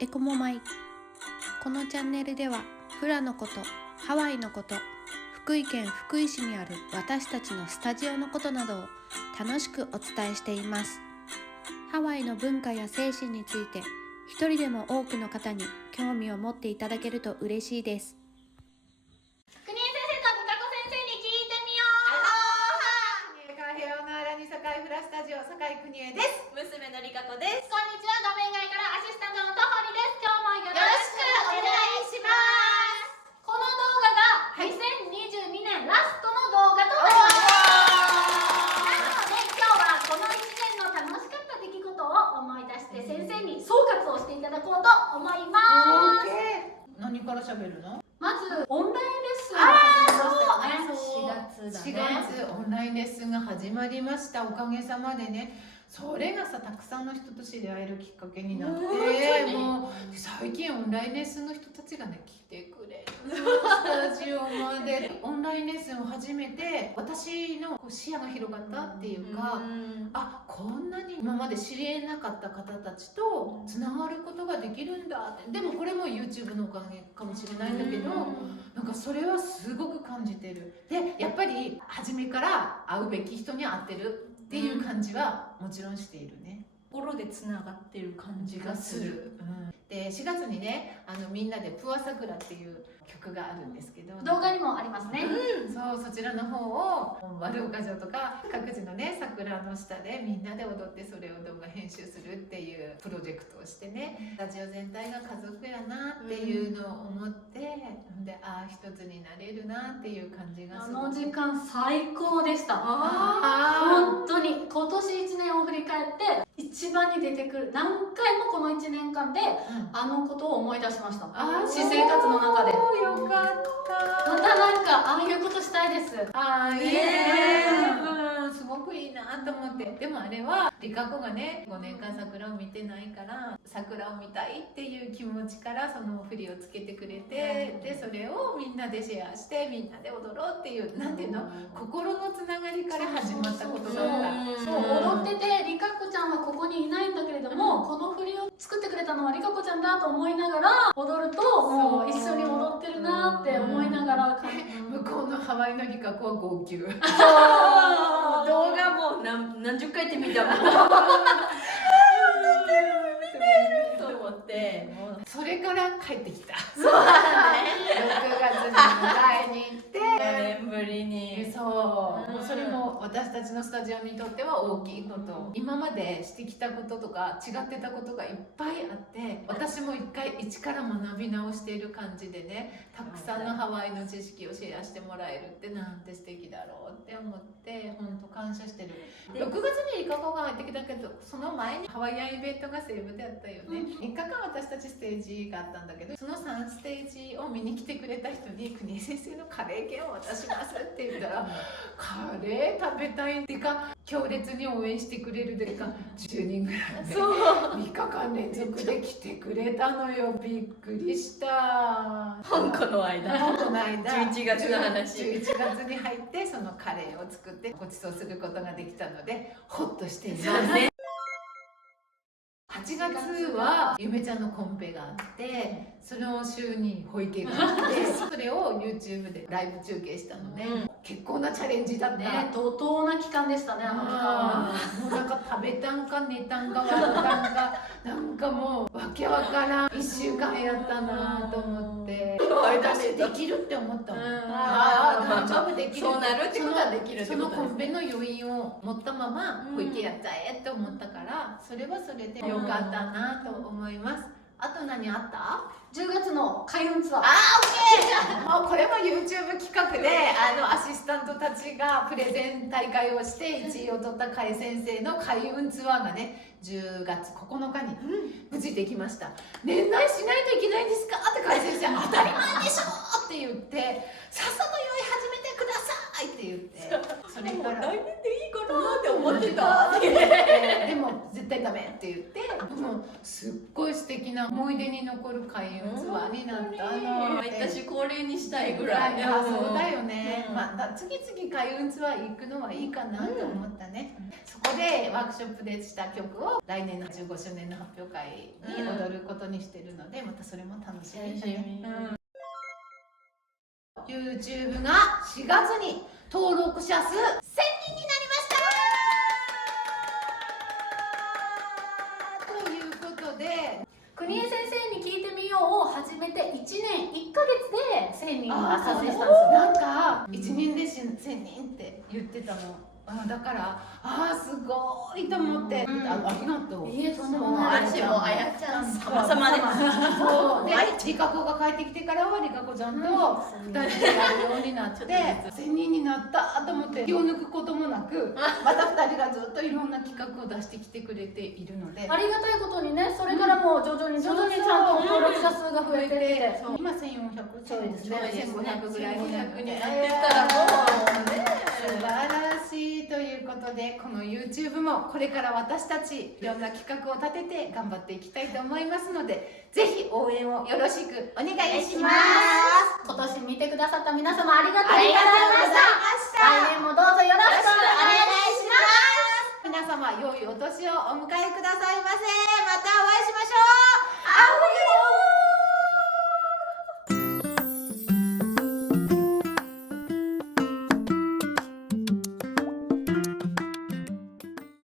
エコモマイ。このチャンネルではフラのこと、ハワイのこと、福井県福井市にある私たちのスタジオのことなどを楽しくお伝えしています。ハワイの文化や精神について一人でも多くの方に興味を持っていただけると嬉しいです。国枝先生と美香子先生に聞いてみよう。国枝カフェオナーラに堺フラスタジオ堺国枝です。娘のりかこです。こんにちは、画面外からアシスタントのとほりです。今日もよろしくお願いします。この動画が2022年ラストの動画となります。なので今日はこの1年の楽しかった出来事を思い出して先生に総括をしていただこうと思います。何から喋るの？まずオンラインレッスンが始まりましたよね。4月だね。 4月オンラインレッスンが始まりました。おかげさまでね、それがさ、たくさんの人と知り合えるきっかけになって、もう最近オンラインレッスンの人たちがね、来てくれるスタジオまで。オンラインレッスンを始めて私の視野が広がったっていうか、あ、こんなに今まで知り得なかった方たちとつながることができるんだって。でもこれも YouTube のおかげかもしれないんだけど、なんかそれはすごく感じてる。でやっぱり初めから会うべき人に会ってるっていう感じはもちろんしているね。心でつながってる感じがする。で4月にね、みんなで「プアサクラ」っていう曲があるんですけど、動画にもありますね。そちらの方を丸岡城とか各地のね桜の下でみんなで踊って、それを動画編集するっていうプロジェクトをしてね、スタジオ全体が家族やなっていうのを思って、で一つになれるなっていう感じがあすごく。の時間最高でした。本本当に今年1年を振り返って一番に出てくる、何回もこの1年間であのことを思い出しました。私生活の中でよかったまたなんかああいうことしたいです。いいね、すごくいいなと思って。でもあれはりかこがね5年間桜を見てないから桜を見たいっていう気持ちからその振りをつけてくれて、でそれをみんなでシェアしてみんなで踊ろうっていう、なんていうの、心のつながりから始まったことだった。そう踊ってて、りかこちゃんはここにいないんだけれども、この振りを作ってくれたのはりかこちゃんだと思いながら踊ると、もう一緒に踊ってるなって思いながら向こうのハワイのりかこは号泣。動画も何十回って見たもん。と思って、それから帰ってきた。そうだね。 6月に迎えに行って4年ぶりに。もうそれも私たちのスタジオにとっては大きいこと。今までしてきたこととか違ってたことがいっぱいあって、私も一回一から学び直している感じでね、たくさんのハワイの知識をシェアしてもらえるってなんて素敵だろうって思って、本当感謝してる。6月にりかこが入ってきたけど、その前にハワイアンイベントが西部であったよね。3日間私たちステージがあったんだけど、その3ステージを見に来てくれた人に国枝先生のカレー券を渡しますって言ったら、カレー食べたいってか強烈に応援してくれるでか10人ぐらいね、3日間連続で来てくれたのよ。びっくりした。香港の間11月の話。11月に入ってそのカレーを作ってご馳走することができたのでホッとしています。8月はゆめちゃんのコンペがあって、その週に保育があってそれを YouTube でライブ中継したので、結構なチャレンジだったね。怒涛な期間でしたね、あの期間は。もうなんか食べたんか寝たんか笑ったんかなんかもうわけわからん1週間やったなと思って、私できるって思ったもん。大丈夫、できる。そうなるってことはできるってそことですね。のコンペの余韻を持ったまま保育やっちゃえって思ったから、それはそれでよかったなと思います。あと何あった？ 10月の開運ツアー。もうこれも YouTube 企画でアシスタントたちがプレゼン大会をして1位を取った海先生の開運ツアーがね10月9日に無事できました。年内しないといけないんですかって海先生当たり前でしょって言って、さっさと用意始めてくださいって言って、それから来年でいいかなって思ってた。でも絶対メダメって言ってもうすっごい素敵な思い出に残る開運ツアーになったの。毎年恒例にしたいぐらい。いやそうだよね、まあ、次々開運ツアー行くのはいいかなと思ったね、そこでワークショップでした曲を来年の15周年の発表会に踊ることにしてるので、またそれも楽しみだね、YouTube が4月に登録者数1000人になりましたということで、国枝先生に聞いてみようを始めて1年1ヶ月で1000人あ達成したんですよ。なんか1年で1000人って言ってたの。だからすごいと思って、ありがとう。とんでもないです。私もあやちゃん様々です。そうで、リカ子が帰ってきてからはリカ子ちゃんと2人でやるようになって1000人になったと思って気を抜くこともなく、また2人がずっといろんな企画を出してきてくれているので、ありがたいことにね、それからもう徐々にちゃんと登録者数が増えてきて、今1400、そうですね、1500ぐらいになってになってたらもうね。素晴らしいということで、この YouTube もこれから私たちいろんな企画を立てて頑張っていきたいと思いますので、ぜひ応援をよろしくお願いします。今年見てくださった皆様ありがとうございました。来年もどうぞよろしくお願いします。皆様良いお年をお迎えください